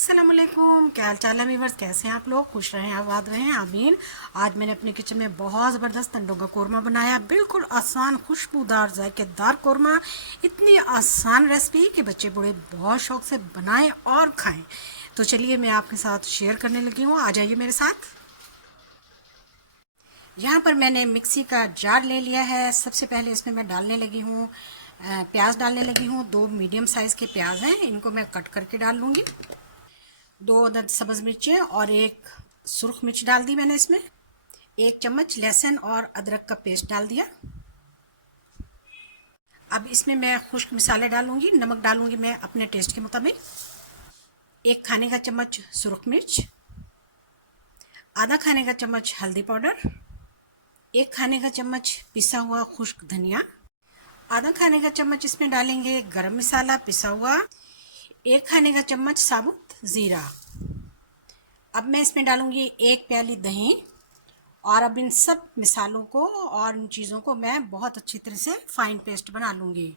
अस्सलामुअलैकुम, क्या हाल चाल है व्यूअर्स। कैसे हैं आप लोग? खुश रहें, आबाद रहें, आमीन। आज मैंने अपने किचन में बहुत ज़बरदस्त अंडों का कोरमा बनाया। बिल्कुल आसान, खुशबूदार, जायकेदार कोरमा। इतनी आसान रेसिपी कि बच्चे बूढ़े बहुत शौक से बनाएं और खाएं। तो चलिए मैं आपके साथ शेयर करने लगी हूँ, आ जाइए मेरे साथ। यहाँ पर मैंने मिक्सी का जार ले लिया है। सबसे पहले इसमें मैं डालने लगी हूँ प्याज डालने लगी हूँ। 2 मीडियम साइज़ के प्याज हैं, इनको मैं कट करके डाल लूँगी। 2 अदद सब्ज़ मिर्चें और 1 सुर्ख मिर्च डाल दी मैंने इसमें। 1 चम्मच लहसुन और अदरक का पेस्ट डाल दिया। अब इसमें मैं खुश्क मसाले डालूंगी। नमक डालूंगी मैं अपने टेस्ट के मुताबिक। 1 खाने का चम्मच सुर्ख मिर्च, आधा खाने का चम्मच हल्दी पाउडर, 1 खाने का चम्मच पिसा हुआ खुश्क धनिया, आधा खाने का चम्मच इसमें डालेंगे गरम मसाला पिसा हुआ, 1 खाने का चम्मच साबुत ज़ीरा। अब मैं इसमें डालूंगी 1 प्याली दही। और अब इन सब मिसालों को और इन चीज़ों को मैं बहुत अच्छी तरह से फाइन पेस्ट बना लूँगी।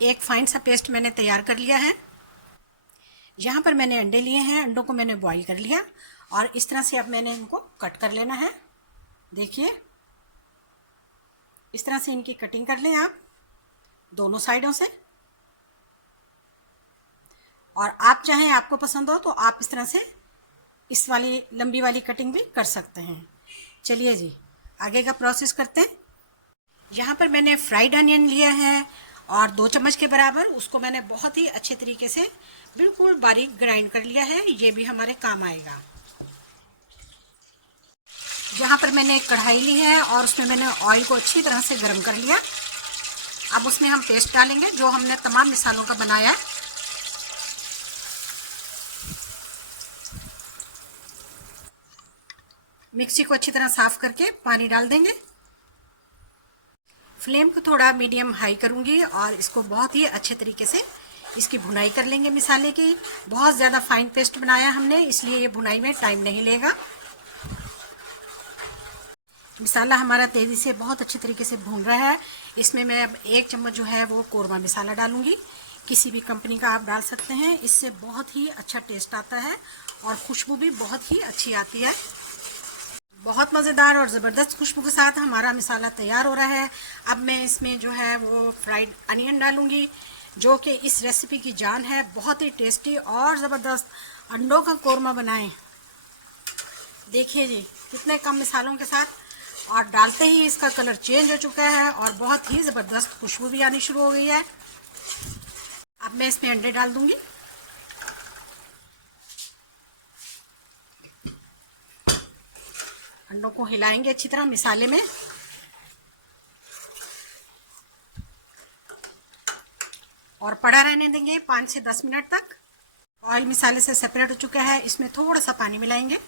एक फाइन सा पेस्ट मैंने तैयार कर लिया है। यहाँ पर मैंने अंडे लिए हैं, अंडों को मैंने बॉईल कर लिया और इस तरह से अब मैंने इनको कट कर लेना है। देखिए, इस तरह से इनकी कटिंग कर लें आप दोनों साइडों से। और आप चाहें, आपको पसंद हो तो आप इस तरह से इस वाली लंबी वाली कटिंग भी कर सकते हैं। चलिए जी, आगे का प्रोसेस करते हैं। यहाँ पर मैंने फ्राइड अनियन लिया है और 2 चम्मच के बराबर उसको मैंने बहुत ही अच्छे तरीके से बिल्कुल बारीक ग्राइंड कर लिया है। ये भी हमारे काम आएगा। यहाँ पर मैंने एक कढ़ाई ली है और उसमें मैंने ऑयल को अच्छी तरह से गर्म कर लिया। अब उसमें हम पेस्ट डालेंगे जो हमने तमाम मिसालों का बनाया है। मिक्सी को अच्छी तरह साफ करके पानी डाल देंगे। फ्लेम को थोड़ा मीडियम हाई करूंगी और इसको बहुत ही अच्छे तरीके से इसकी भुनाई कर लेंगे मसाले की। बहुत ज़्यादा फाइन पेस्ट बनाया हमने, इसलिए ये भुनाई में टाइम नहीं लेगा। मसाला हमारा तेज़ी से बहुत अच्छे तरीके से भून रहा है। इसमें मैं अब 1 चम्मच जो है वो कोरमा मसाला डालूंगी। किसी भी कंपनी का आप डाल सकते हैं, इससे बहुत ही अच्छा टेस्ट आता है और खुशबू भी बहुत ही अच्छी आती है। बहुत मज़ेदार और ज़बरदस्त खुशबू के साथ हमारा मसाला तैयार हो रहा है। अब मैं इसमें जो है वो फ्राइड अनियन डालूंगी जो कि इस रेसिपी की जान है। बहुत ही टेस्टी और ज़बरदस्त अंडों का कोरमा बनाएं। देखिए जी, कितने कम मसालों के साथ और डालते ही इसका कलर चेंज हो चुका है और बहुत ही ज़बरदस्त खुशबू भी आनी शुरू हो गई है। अब मैं इसमें अंडे डाल दूंगी। अंडों को हिलाएंगे अच्छी तरह मसाले में और पड़ा रहने देंगे 5 से 10 मिनट तक। ऑयल मसाले से सेपरेट हो चुका है। इसमें थोड़ा सा पानी मिलाएंगे।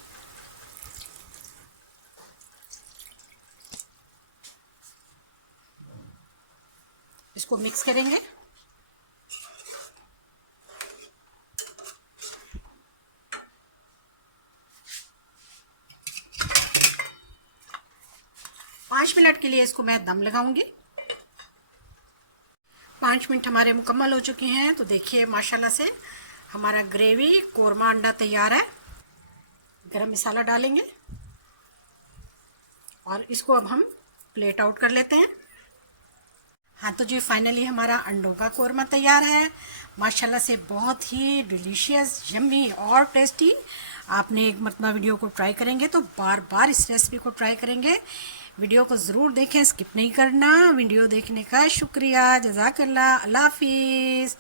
इसको मिक्स करेंगे। पाँच मिनट के लिए इसको मैं दम लगाऊंगी। 5 मिनट हमारे मुकम्मल हो चुके हैं। तो देखिए माशाल्लाह से हमारा ग्रेवी कोरमा अंडा तैयार है। गरम मसाला डालेंगे और इसको अब हम प्लेट आउट कर लेते हैं। हाँ तो जी, फाइनली हमारा अंडों का कोरमा तैयार है। माशाल्लाह से बहुत ही डिलीशियस, यम्मी और टेस्टी। आपने एक मरतबा वीडियो को ट्राई करेंगे तो बार बार इस रेसिपी को ट्राई करेंगे। वीडियो को ज़रूर देखें, स्किप नहीं करना। वीडियो देखने का शुक्रिया, जज़ाकल्लाह, अल्लाह हाफिज़।